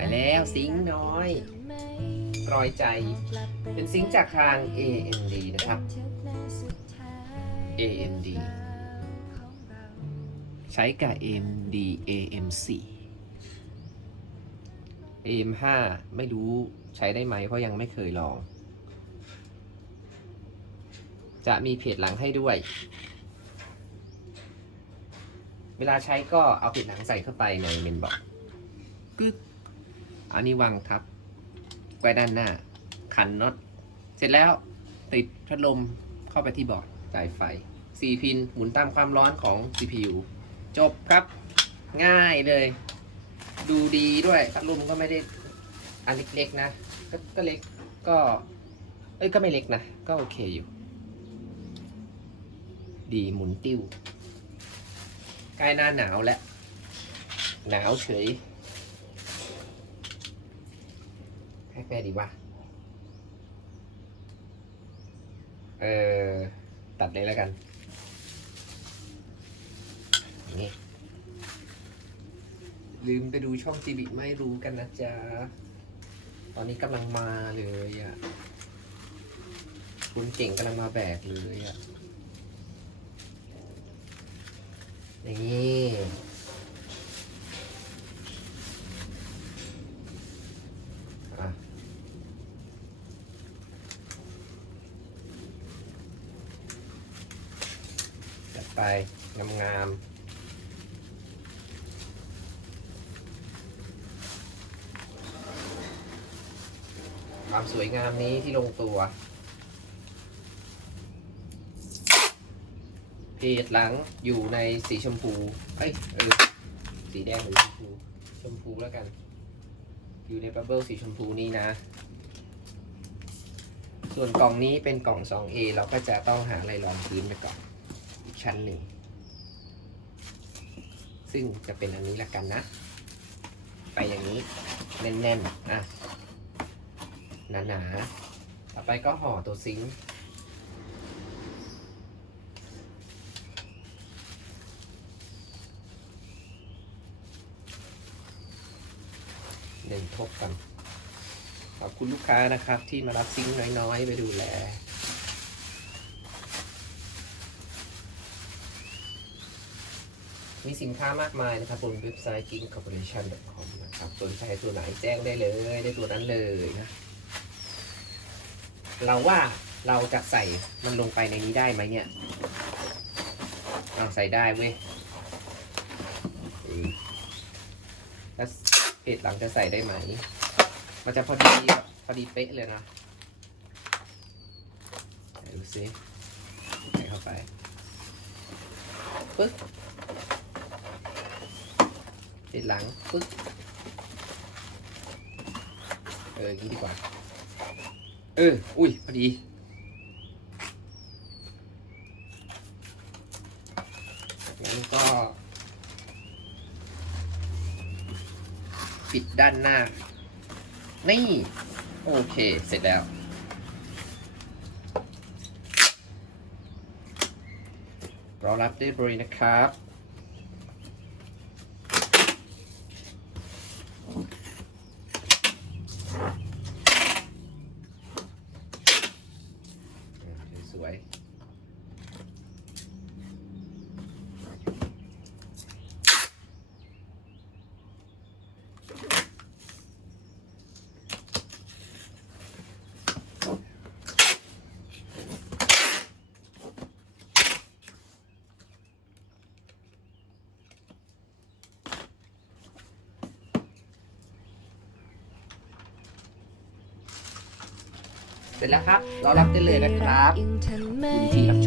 ไปแล้วซิงค์น้อยรอยใจ เป็นซิงค์จากทาง AMD นะครับ AMD ใช้กับ AMD AM4 AM5 ไม่รู้ใช้ได้ไหมเพราะยังไม่เคยลอง จะมีเพจหลังให้ด้วย เวลาใช้ก็เอาเพจหลังใส่เข้าไปในเมนบอกกึก อันนี้วางทับไว้ด้านหน้า ขันน็อต เสร็จแล้วติดพัดลมเข้าไปที่บอร์ดจ่ายไฟ 4 พินหมุนตามความร้อนของ CPU จบครับ ง่ายเลย ดูดีด้วยพัดลมก็ไม่ได้อันเล็กๆนะกก็เล็กก็ เอ้ยก็ไม่เล็กนะ ก็โอเคอยู่ ดีหมุนติ้วใกล้หน้าหนาวแล้ว หนาวเฉย แพ็กแม่ดีวะเออตัดเลยแล้วกันนี่ลืมไปดูช่องจีบิไม่รู้กันนะจ๊ะ ตอนนี้กำลังมาเลยอะ คุณเก่งกำลังมาแบกเลยอะนี่อะจัด ไปงามๆความสวยงามนี้ที่ลงตัว เพจหลังอยู่ในสีชมพู เอ้ยเออสีแดงหรือชมพู ชมพูแล้วกัน อยู่ในบับเบิลสีชมพูนี้นะ ส่วนกล่องนี้เป็นกล่อง 2A เราก็จะต้องหาอะไรรองพื้นไปก่อน อีกชั้นหนึ่ง ซึ่งจะเป็นอันนี้ละกันนะ ไปอย่างนี้แน่นๆ อะ หนาๆ ต่อไปก็ห่อตัวซิงค์หนึ่งทบกันขอบคุณลูกค้านะครับที่มารับซิงค์น้อยๆ ไปดูแล มีสินค้ามากมายนะครับบนเว็บไซต์ kingcorporation.com นะครับสนใจตัวไหนแจ้งได้เลยได้ตัวนั้นเลยนะเราว่าเราจะใส่มันลงไปในนี้ได้ไหมเนี่ยเอาใส่ได้เว้ยแล้วเพจหลังจะใส่ได้ไหม มันจะพอดีแบบพอดีเป๊ะเลยนะดูซิใส่เข้าไปปึ๊บ เพจหลังปึ๊บเออย่างนี้ดีกว่า เออ อุ้ย พอดี งั้นก็ ปิดด้านหน้า นี่ โอเค เสร็จแล้วรอรับได้บรินะครับ ส เสร็จแล้วครับรอรับได้เลยนะครับยินดีครับ